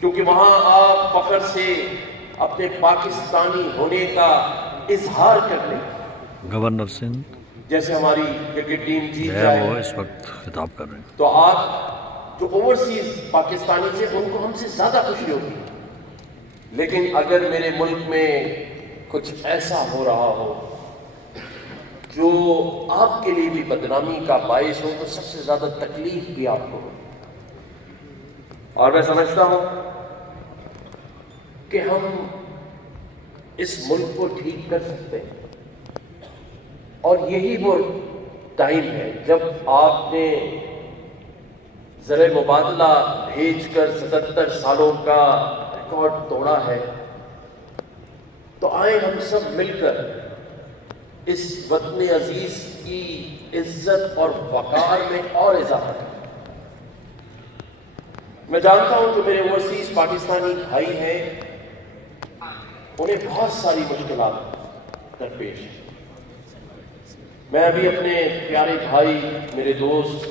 کیونکہ وہاں آپ فخر سے اپنے پاکستانی ہونے کا اظہار کر لیں. گورنر سندھ جیسے ہماری کرکٹ ٹیم جیت جائے وہ اس وقت خطاب کر رہے ہیں تو آپ جو اوورسیز پاکستانی تھے ان کو ہم سے زیادہ خوشی ہوگی. لیکن اگر میرے ملک میں کچھ ایسا ہو رہا ہو جو آپ کے لیے بھی بدنامی کا باعث ہو تو سب سے زیادہ تکلیف بھی آپ کو ہو. اور میں سمجھتا ہوں کہ ہم اس ملک کو ٹھیک کر سکتے ہیں اور یہی وہ ٹائم ہے جب آپ نے زر مبادلہ بھیج کر 77 سالوں کا ریکارڈ توڑا ہے. تو آئیں ہم سب مل کر اس وطن عزیز کی عزت اور وقار میں اور اضافہ کریں. میں جانتا ہوں کہ میرے اوورسیز پاکستانی بھائی ہیں انہیں بہت ساری مشکلات درپیش ہیں. میں ابھی اپنے پیارے بھائی میرے دوست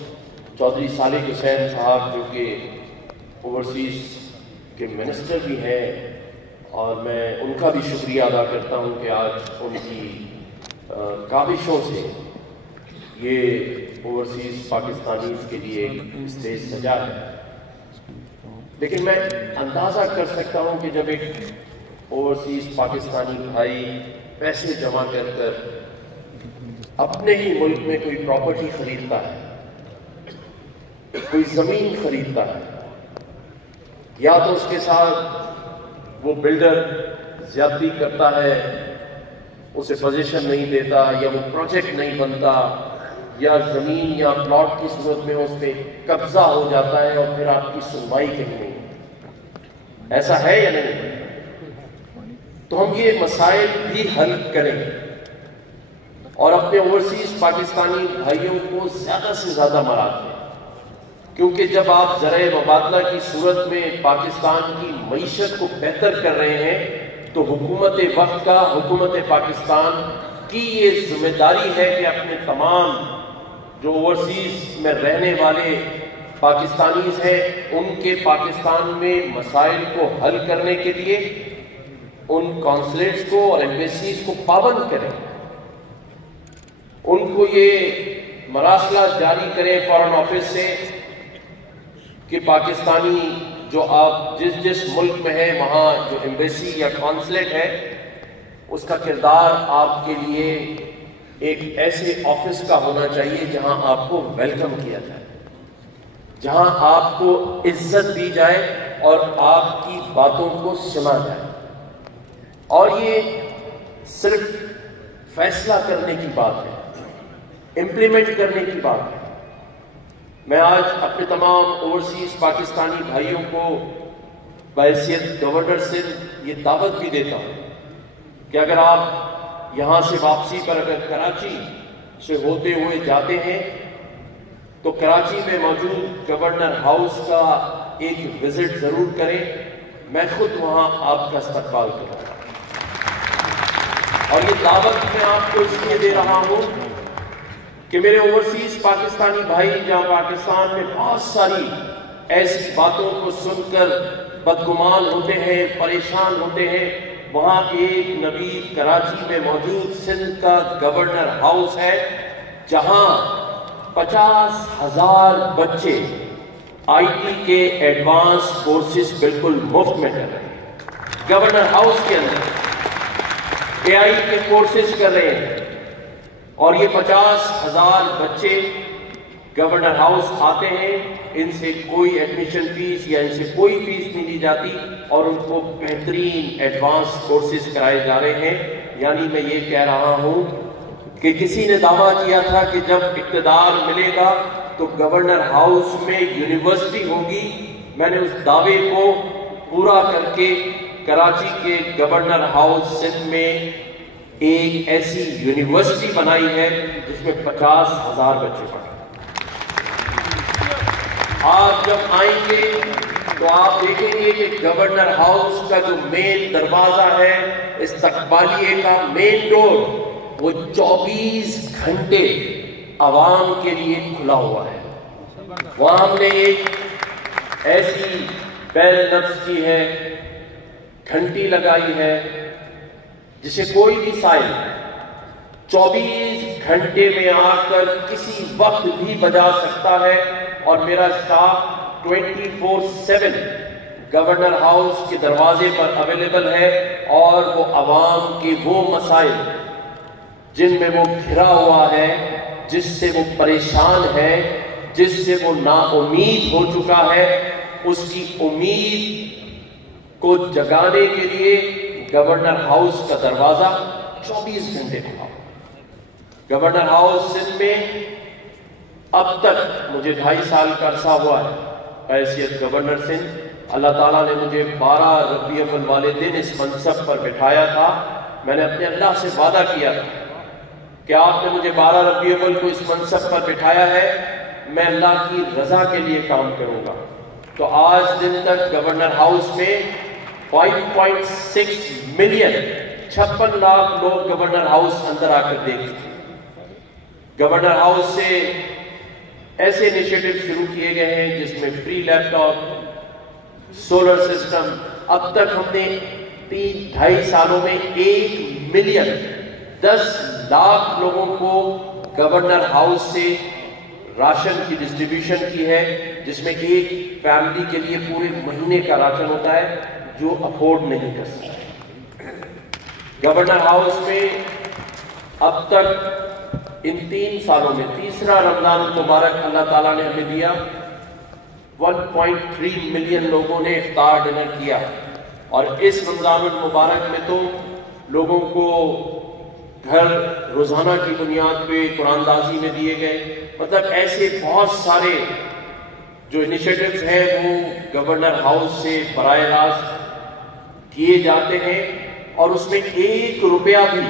چودھری صالح حسین صاحب جو کہ اوورسیز کے منسٹر بھی ہیں اور میں ان کا بھی شکریہ ادا کرتا ہوں کہ آج ان کی کاوشوں سے یہ اوورسیز پاکستانیز کے لیے ایک اسٹیج سجا ہے. لیکن میں اندازہ کر سکتا ہوں کہ جب ایک اوورسیز پاکستانی بھائی پیسے جمع کر کر اپنے ہی ملک میں کوئی پراپرٹی خریدتا ہے، کوئی زمین خریدتا ہے، یا تو اس کے ساتھ وہ بلڈر زیادتی کرتا ہے، اسے پوزیشن نہیں دیتا، یا وہ پروجیکٹ نہیں بنتا، یا زمین یا پلاٹ کی صورت میں اس پہ قبضہ ہو جاتا ہے اور پھر آپ کی سنوائی کہیں نہیں. ایسا ہے یا نہیں؟ تو ہم یہ مسائل بھی حل کریں اور اپنے اوورسیز پاکستانی بھائیوں کو زیادہ سے زیادہ مراد دیں. کیونکہ جب آپ ذرائع مبادلہ کی صورت میں پاکستان کی معیشت کو بہتر کر رہے ہیں تو حکومت وقت کا، حکومت پاکستان کی یہ ذمہ داری ہے کہ اپنے تمام جو اوورسیز میں رہنے والے پاکستانیز ہیں ان کے پاکستان میں مسائل کو حل کرنے کے لیے ان کونسلیٹس کو اور ایمبیسیز کو پابند کریں، ان کو یہ مراسلہ جاری کریں فارن آفس سے کہ پاکستانی جو آپ جس ملک میں ہیں وہاں جو ایمبیسی یا کونسلیٹ ہے اس کا کردار آپ کے لیے ایک ایسے آفس کا ہونا چاہیے جہاں آپ کو ویلکم کیا جائے، جہاں آپ کو عزت دی جائے اور آپ کی باتوں کو سنا جائے. اور یہ صرف فیصلہ کرنے کی بات ہے، امپلیمنٹ کرنے کی بات ہے. میں آج اپنے تمام اوورسیز پاکستانی بھائیوں کو بحیثیت گورنر سے یہ دعوت بھی دیتا ہوں کہ اگر آپ یہاں سے واپسی پر اگر کراچی سے ہوتے ہوئے جاتے ہیں تو کراچی میں موجود گورنر ہاؤس کا ایک وزٹ ضرور کریں. میں خود وہاں آپ کا استقبال کروں گا اور یہ دعوت میں آپ کو اس لیے دے رہا ہوں کہ میرے اوورسیز پاکستانی بھائی جہاں پاکستان میں بہت ساری ایسی باتوں کو سن کر بدگمان ہوتے ہیں، پریشان ہوتے ہیں، وہاں ایک نوید کراچی میں موجود سندھ کا گورنر ہاؤس ہے جہاں 50,000 بچے آئی ٹی کے ایڈوانس کورسز بالکل مفت میں کر رہے ہیں. گورنر ہاؤس کے اندر اے آئی کے کورسز کر رہے ہیں اور یہ 50,000 بچے گورنر ہاؤس آتے ہیں، ان سے کوئی ایڈمیشن فیس یا ان سے کوئی فیس نہیں لی جاتی اور ان کو بہترین ایڈوانس کورسز کرائے جا رہے ہیں. یعنی میں یہ کہہ رہا ہوں کہ کسی نے دعویٰ کیا تھا کہ جب اقتدار ملے گا تو گورنر ہاؤس میں یونیورسٹی ہوگی. میں نے اس دعوے کو پورا کر کے کراچی کے گورنر ہاؤس سندھ میں ایک ایسی یونیورسٹی بنائی ہے جس میں 50,000 بچے پڑھیں. آپ جب آئیں گے تو آپ دیکھیں گے کہ گورنر ہاؤس کا جو مین دروازہ ہے، استقبالیے کا مین ڈور، وہ 24 گھنٹے عوام کے لیے کھلا ہوا ہے. وہاں ہم نے ایک ایسی بیل نصب کی ہے، گھنٹی لگائی ہے، جسے کوئی بھی سائل 24 گھنٹے میں آ کر کسی وقت بھی بجا سکتا ہے، اور میرا سٹاف 24/7 گورنر ہاؤس کے دروازے پر اویلیبل ہے، اور وہ عوام کے وہ مسائل جن میں وہ گھرا ہوا ہے، جس سے وہ پریشان ہے، جس سے وہ نا امید ہو چکا ہے، اس کی امید کو جگانے کے لیے گورنر ہاؤس کا دروازہ 24 گھنٹے کھلا۔ گورنر ہاؤس سندھ میں اب تک مجھے 2.5 سال کا عرصہ ہوا ہے بحیثیت گورنر سندھ۔ اللہ تعالیٰ نے مجھے 12 ربیع الاول والے دن اس منصب پر بٹھایا تھا۔ میں نے اپنے اللہ سے وعدہ کیا تھا کہ آپ نے مجھے 12 ربیع الاول کو اس منصب پر بٹھایا ہے، میں اللہ کی رضا کے لیے کام کروں گا۔ تو آج دن تک گورنر ہاؤس میں 5.6 ملین 56 لاکھ لوگ گورنر ہاؤس اندر آ کر دیکھ چکے۔ گورنر ہاؤس سے ایسے انیشیٹو شروع کیے گئے ہیں جس میں فری لیپ ٹاپ، سولر سسٹم۔ اب تک ہم نے 2.5 سالوں میں 1 ملین 10 لاکھ لوگوں کو گورنر ہاؤس سے راشن کی ڈسٹریبیوشن کی ہے، جس میں ایک فیملی کے لیے پورے مہینے کا راشن ہوتا ہے جو افورڈ نہیں کر سکتا۔ گورنر ہاؤس میں اب تک ان 3 سالوں میں تیسرا رمضان المبارک اللہ تعالیٰ نے ہمیں دیا، 1.3 ملین لوگوں نے افطار ڈنر کیا، اور اس رمضان المبارک میں تو لوگوں کو گھر روزانہ کی بنیاد پہ قرآن دازی میں دیے گئے۔ مطلب ایسے بہت سارے جو انیشیٹوز ہیں وہ گورنر ہاؤس سے براہ راست کیے جاتے ہیں، اور اس میں 1 روپیہ بھی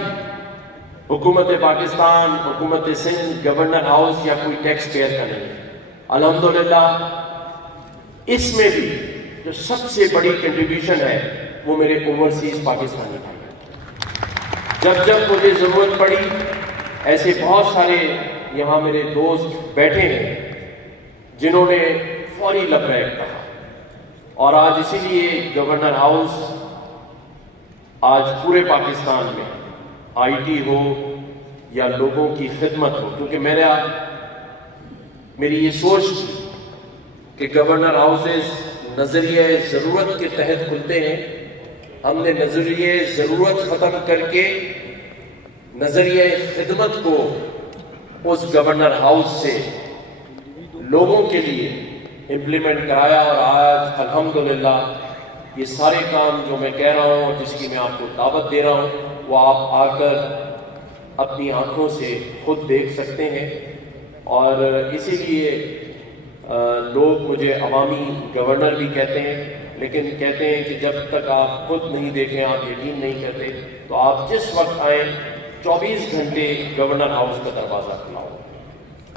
حکومت پاکستان، حکومت سندھ، گورنر ہاؤس یا کوئی ٹیکس پیئر کا نہیں ہے۔ الحمدللہ اس میں بھی جو سب سے بڑی کنٹریبیوشن ہے وہ میرے اوورسیز پاکستانی بھائی۔ جب مجھے ضرورت پڑی، ایسے بہت سارے یہاں میرے دوست بیٹھے ہیں جنہوں نے فوری لبیک کہا، اور آج اسی لیے گورنر ہاؤس آج پورے پاکستان میں آئی ٹی ہو یا لوگوں کی خدمت ہو، کیونکہ میری یہ سوچ کہ گورنر ہاؤسز نظریہ ضرورت کے تحت کھلتے ہیں۔ ہم نے نظریہ ضرورت ختم کر کے نظریہ خدمت کو اس گورنر ہاؤس سے لوگوں کے لیے امپلیمنٹ کرایا، اور آج الحمدللہ یہ سارے کام جو میں کہہ رہا ہوں اور جس کی میں آپ کو دعوت دے رہا ہوں وہ آپ آ کر اپنی آنکھوں سے خود دیکھ سکتے ہیں۔ اور اسی لیے لوگ مجھے عوامی گورنر بھی کہتے ہیں، لیکن کہتے ہیں کہ جب تک آپ خود نہیں دیکھیں آپ یقین نہیں کرتے۔ تو آپ جس وقت آئیں 24 گھنٹے گورنر ہاؤس کا دروازہ کھلا ہو۔